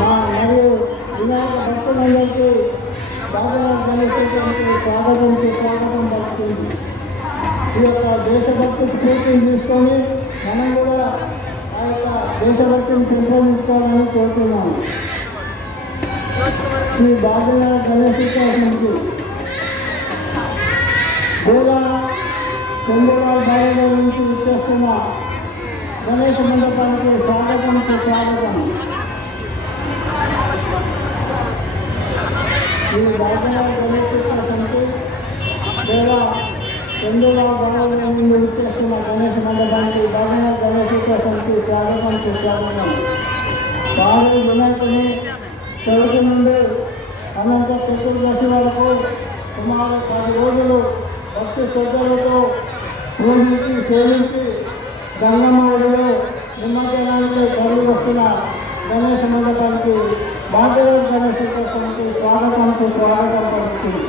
మరియు వినాయక భక్తులందరికీ బాబురావు గణేశ్వరుడికి స్వాగతం పలుకుతుంది. ఈ యొక్క దేశభక్తి స్ఫూర్తిని తీసుకొని మనం కూడా ఆ యొక్క దేశభక్తిని పెంపొందించుకోవాలని కోరుతున్నాము. ఈ బాబురావు గణేశ్వరుడికి గోలా చంద్రబాబు భార్య నుంచి విచ్చేస్తున్న గణేష్ మండపానికి స్వాగతం. ఈ బాబురావు గణేశ్వరుడికి గోలా చంద్రబాబు భార్య నుంచి విచ్చేస్తున్న గణేష్ మండపానికి బాబురావు గణేశ్వరుడికి స్వాగతం. భారీ వినాయకుని చదువు నుండి అనంత చతుర్దశి వరకు సుమారు 10 రోజులు భక్తి శ్రద్ధలతో పూజించి సేవించి గంగమ్మలో నిమజ్జనానికి కలిగి వస్తున్న గణేష్ మండపానికి బాబురావు గణేశ్వరుడికి స్వాగతం పలుకుతుంది.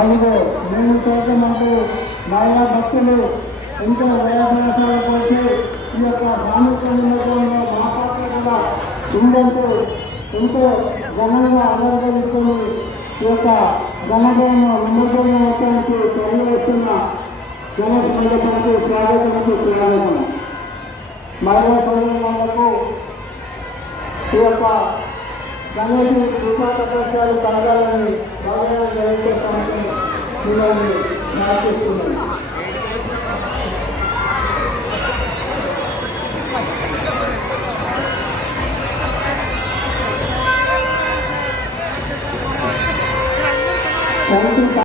అందులో మేము చూడమంటూ మహిళా భక్తులు ఎంతో వయాభ్యాసాల కోసం ఈ యొక్క సామూహిక నిమజ్జనంలో మా పాత్ర కూడా ఉందంటూ ఎంతో ఘనంగా ఆధారపడుతుంది. ఈ యొక్క ఘనమైన నిమజ్జనం వచ్చేందుకు తెలియజేస్తున్న గణేష్ మండపానికి స్వాగతం. మహిళా సోదరులకు ఈ యొక్క గణేష్ కృపాకటాక్షాలు కలగాలని బాబురావు గణేశ్వరుడికి మిమ్మల్ని ప్రార్థిస్తున్నాను. Thank you.